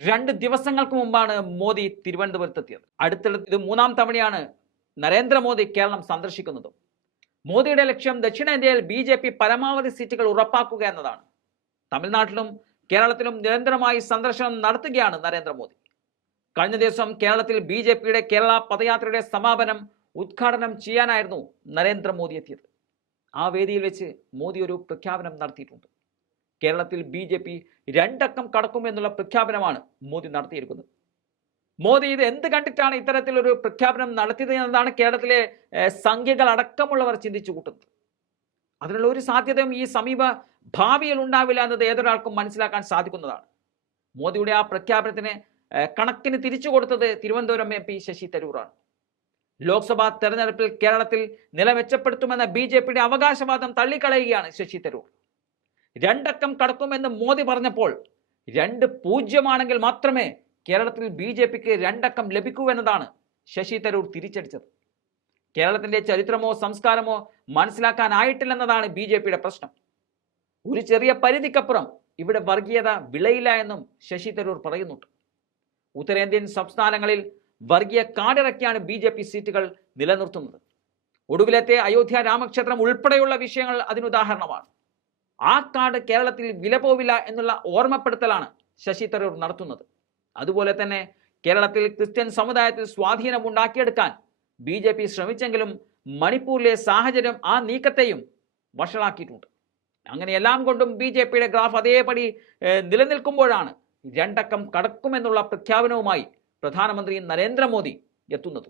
രണ്ട് ദിവസങ്ങൾക്ക് മുമ്പാണ് മോദി തിരുവനന്തപുരത്തെത്തിയത്. അടുത്തിടെ ഇത് മൂന്നാം തവണയാണ് നരേന്ദ്രമോദി കേരളം സന്ദർശിക്കുന്നതും. മോദിയുടെ ലക്ഷ്യം ദക്ഷിണേന്ത്യയിൽ ബി ജെ പി പരമാവധി സീറ്റുകൾ ഉറപ്പാക്കുക എന്നതാണ്. തമിഴ്നാട്ടിലും കേരളത്തിലും നിരന്തരമായി സന്ദർശനം നടത്തുകയാണ് നരേന്ദ്രമോദി. കഴിഞ്ഞ ദിവസം കേരളത്തിൽ ബി ജെ പിയുടെ കേരള പദയാത്രയുടെ സമാപനം ഉദ്ഘാടനം ചെയ്യാനായിരുന്നു നരേന്ദ്രമോദി എത്തിയത്. ആ വേദിയിൽ വെച്ച് മോദി ഒരു പ്രഖ്യാപനം നടത്തിയിട്ടുണ്ട്. കേരളത്തിൽ ബി ജെ പി രണ്ടക്കം കടക്കുമെന്നുള്ള പ്രഖ്യാപനമാണ് മോദി നടത്തിയിരിക്കുന്നത്. മോദി ഇത് എന്ത് കണ്ടിട്ടാണ് ഇത്തരത്തിലൊരു പ്രഖ്യാപനം നടത്തിയത് എന്നതാണ് കേരളത്തിലെ സംഖ്യകൾ അടക്കമുള്ളവർ ചിന്തിച്ചു കൂട്ടുന്നത്. അതിനുള്ള ഒരു സാധ്യതയും ഈ സമീപ ഭാവിയിൽ ഉണ്ടാവില്ല എന്നത് ഏതൊരാൾക്കും മനസ്സിലാക്കാൻ സാധിക്കുന്നതാണ്. മോദിയുടെ ആ പ്രഖ്യാപനത്തിന് കണക്കിന് തിരിച്ചു കൊടുത്തത് തിരുവനന്തപുരം എം പി ശശി തരൂറാണ്. ലോക്സഭാ തെരഞ്ഞെടുപ്പിൽ കേരളത്തിൽ നില മെച്ചപ്പെടുത്തുമെന്ന ബി അവകാശവാദം തള്ളിക്കളയുകയാണ് ശശി തരൂർ. രണ്ടക്കം കടക്കുമെന്ന് മോദി പറഞ്ഞപ്പോൾ രണ്ട് പൂജ്യമാണെങ്കിൽ മാത്രമേ കേരളത്തിൽ ബി ജെ പിക്ക് രണ്ടക്കം ലഭിക്കൂ എന്നതാണ് ശശി തരൂർ തിരിച്ചടിച്ചത്. കേരളത്തിന്റെ ചരിത്രമോ സംസ്കാരമോ മനസ്സിലാക്കാനായിട്ടില്ലെന്നതാണ് ബി ജെ പിയുടെ പ്രശ്നം. ഒരു ചെറിയ പരിധിക്കപ്പുറം ഇവിടെ വർഗീയത വിളയില്ല എന്നും ശശി തരൂർ പറയുന്നുണ്ട്. ഉത്തരേന്ത്യൻ സംസ്ഥാനങ്ങളിൽ വർഗീയ കാടിറക്കിയാണ് ബി ജെ പി സീറ്റുകൾ നിലനിർത്തുന്നത്. ഒടുവിലത്തെ അയോധ്യ രാമക്ഷേത്രം ഉൾപ്പെടെയുള്ള വിഷയങ്ങൾ അതിനുദാഹരണമാണ്. ആ കാർഡ് കേരളത്തിൽ വില പോവില്ല എന്നുള്ള ഓർമ്മപ്പെടുത്തലാണ് ശശി തരൂർ നടത്തുന്നത്. അതുപോലെ തന്നെ കേരളത്തിൽ ക്രിസ്ത്യൻ സമുദായത്തിൽ സ്വാധീനം ഉണ്ടാക്കിയെടുക്കാൻ ബി ജെ പി ശ്രമിച്ചെങ്കിലും മണിപ്പൂരിലെ സാഹചര്യം ആ നീക്കത്തെയും വഷളാക്കിയിട്ടുണ്ട്. അങ്ങനെ എല്ലാം കൊണ്ടും ബി ജെ പിയുടെ ഗ്രാഫ് അതേപടി നിലനിൽക്കുമ്പോഴാണ് രണ്ടക്കം കടക്കുമെന്നുള്ള പ്രഖ്യാപനവുമായി പ്രധാനമന്ത്രി നരേന്ദ്രമോദി എത്തുന്നത്.